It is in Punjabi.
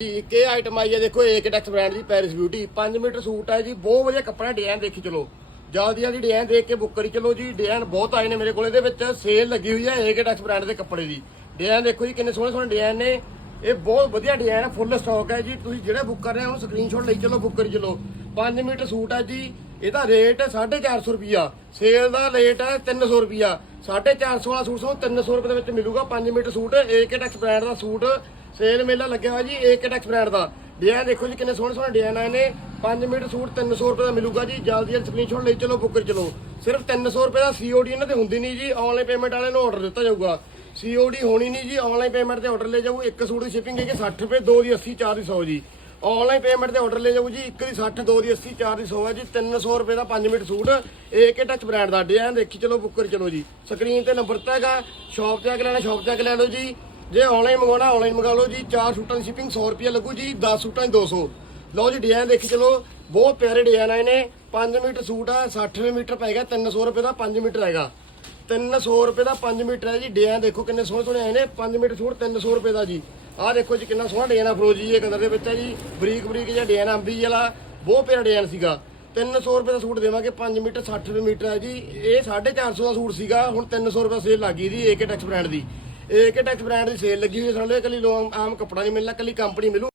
ਇੱਕ ਇਹ ਆਈਟਮ ਆਈ ਹੈ, ਦੇਖੋ ਏਕਟੈਕਸ ਬ੍ਰਾਂਡ ਦੀ ਪੈਰਿਸ ਬਿਊਟੀ 5 ਮੀਟਰ ਸੂਟ ਹੈ ਜੀ, ਬਹੁਤ ਵਧੀਆ ਕੱਪੜਾ ਡਿਜ਼ਾਈਨ ਦੇਖੀ ਚਲੋ। ਜਲਦੀ ਜਲਦੀ ਡਿਜ਼ਾਈਨ ਦੇਖ ਕੇ ਬੁੱਕ ਕਰੀ ਚਲੋ ਜੀ। ਡਿਜ਼ਾਈਨ ਬਹੁਤ ਆਏ ਨੇ ਮੇਰੇ ਕੋਲ, ਇਹਦੇ ਵਿੱਚ ਸੇਲ ਲੱਗੀ ਹੋਈ ਹੈ ਏਕਟੈਕਸ ਬ੍ਰਾਂਡ ਦੇ ਕੱਪੜੇ ਦੀ। ਡਿਜ਼ਾਈਨ ਦੇਖੋ ਜੀ, ਕਿੰਨੇ ਸੋਹਣੇ ਸੋਹਣੇ ਡਿਜ਼ਾਈਨ ਨੇ। ਇਹ ਬਹੁਤ ਵਧੀਆ ਡਿਜ਼ਾਈਨ ਹੈ ਫੁੱਲ ਸਟਾਕ ਹੈ ਜੀ। ਤੁਸੀਂ ਜਿਹੜੇ ਬੁੱਕ ਕਰ ਰਹੇ ਹੋ ਉਹਨੂੰ ਸਕਰੀਨਸ਼ਾਟ ਲਈ ਚਲੋ ਬੁੱਕ ਕਰੀ ਚਲੋ। 5 ਮੀਟਰ ਸੂਟ ਹੈ ਜੀ, ਇਹਦਾ ਰੇਟ ਹੈ 450 ਰੁਪਿਆ ਸੇਲ ਦਾ ਰੇਟ ਹੈ 300 ਰੁਪਿਆ 450 ਵਾਲਾ ਸੂਟ ਤੁਹਾਨੂੰ 300 ਰੁਪਏ ਦੇ ਵਿੱਚ ਮਿਲੂਗਾ। 5 metre suit AK Tex brand ਦਾ ਸੂਟ। ਸੇਲ ਮੇਲਾ ਲੱਗਿਆ ਹੋਇਆ ਜੀ ਏਕਟੈਕਸ ਬ੍ਰਾਂਡ ਦਾ। ਡਿਜ਼ਾਈਨ ਦੇਖੋ ਜੀ, ਕਿੰਨੇ ਸੋਹਣੇ ਸੋਹਣੇ ਡਿਜ਼ਾਈਨ ਆਏ ਨੇ। 5 ਮੀਟਰ ਸੂਟ 300 ਰੁਪਏ ਦਾ ਮਿਲੂਗਾ ਜੀ। ਜਲਦੀ ਜਲਦੀ ਸਕਰੀਨਸ਼ਾਟ ਲਈ ਚਲੋ ਬੁੱਕ ਕਰ ਚਲੋ। ਸਿਰਫ 300 ਰੁਪਏ ਦਾ ਸੀਓਡੀ ਇਹਨਾਂ ਤੇ ਹੁੰਦੀ ਨਹੀਂ ਜੀ। ਆਨਲਾਈਨ ਪੇਮੈਂਟ ਵਾਲਿਆਂ ਨੂੰ ਆਰਡਰ ਦਿੱਤਾ ਜਾਊਗਾ। ਸੀਓਡੀ ਹੋਣੀ ਨਹੀਂ ਜੀ। ਆਨਲਾਈਨ ਪੇਮੈਂਟ ਤੇ ਆਰਡਰ ਲੈ ਜਾਊ। ਇੱਕ ਸੂਟ ਦੀ ਸ਼ਿਪਿੰਗ ਹੈਗੀ 60 ਰੁਪਏ, ਦੋ ਦੀ 80 ਚਾਰ ਦੀ 100 ਜੀ। ਆਨਲਾਈਨ ਪੇਮੈਂਟ ਤੇ ਆਰਡਰ ਲੈ ਜਾਊ ਜੀ। ਇੱਕ ਦੀ 60 ਦੋ ਦੀ 80 ਚਾਰ ਦੀ 100 ਹੈ ਜੀ। 300 ਰੁਪਏ ਦਾ 5 minute suit. AK touch brand ਦਾ। ਡਿਜ਼ਾਈਨ ਦੇਖੀ ਚਲੋ ਬੁੱਕ ਕਰ ਚਲੋ ਜੀ। ਸਕਰੀਨ ਤੇ ਨੰਬਰ ਤਾਂ ਹੈਗਾ ਸ਼ਾਪ ਤੇ ਆ ਕੇ ਲੈਣਾ ਸ਼ਾਪ ਤੇ ਆ ਕੇ ਲੈ ਲਓ ਜੀ। ਜੇ ਆਨਲਾਈਨ ਮੰਗਵਾਉਣਾ ਆਨਲਾਈਨ ਮੰਗਾ ਲਓ ਜੀ 4 ਸੂਟਾਂ ਦੀ ਸ਼ਿਪਿੰਗ 100 ਰੁਪਏ ਲੱਗੂ ਜੀ 10 ਸੂਟਾਂ ਦੀ 200 ਲਓ ਜੀ ਡਿਜ਼ਾਈਨ ਦੇਖੀ ਚਲੋ, ਬਹੁਤ ਪਿਆਰੇ ਡਿਜ਼ਾਈਨ ਆਏ ਨੇ। 5 ਮੀਟਰ ਸੂਟ ਆ 60 ਮੀਟਰ ਪਏਗਾ 300 ਰੁਪਏ ਦਾ 5 ਮੀਟਰ ਹੈਗਾ। 300 ਰੁਪਏ ਦਾ 5 ਮੀਟਰ ਹੈ ਜੀ ਡਿਜ਼ਾਈਨ ਦੇਖੋ ਕਿੰਨੇ ਸੋਹਣੇ ਸੋਹਣੇ ਆਏ ਨੇ। 5 ਮੀਟਰ ਸੂਟ 300 ਰੁਪਏ ਦਾ ਜੀ। ਆਹ ਦੇਖੋ ਜੀ, ਕਿੰਨਾ ਸੋਹਣਾ ਡਿਜ਼ਾਈਨ ਆ ਫਰੋਜੀ ਇਹ ਕਲਰ ਦੇ ਵਿੱਚ ਹੈ ਜੀ। ਬਰੀਕ ਬਰੀਕ ਜਿਹਾ ਡਿਜ਼ਾਈਨ ਅੰਬੀ ਵਾਲਾ। ਬਹੁਤ ਪਿਆਰਾ ਡਿਜ਼ਾਈਨ ਸੀਗਾ। 300 ਰੁਪਏ ਦਾ ਸੂਟ ਦੇਵਾਂਗੇ 5 ਮੀਟਰ 60 ਰੁਪਏ ਮੀਟਰ ਹੈ ਜੀ। ਇਹ 450 ਦਾ ਸੂਟ ਸੀਗਾ, ਹੁਣ 300 ਰੁਪਏ ਸੇਲ ਲੱਗੀ ਦੀ ਏਕੇ ਟੈਕਸ ਬ੍ਰਾਂਡ ਦੀ। ਏਕੇ ਟੈਕਸ ਬ੍ਰਾਂਡ ਦੀ ਸੇਲ ਲੱਗੀ ਹੋਈ ਹੈ ਸਾਡੇ ਕੱਲੀ ਆਮ ਕੱਪੜਾ ਨਹੀਂ ਮਿਲਣਾ ਕੱਲੀ ਕੰਪਨੀ ਮਿਲੂ।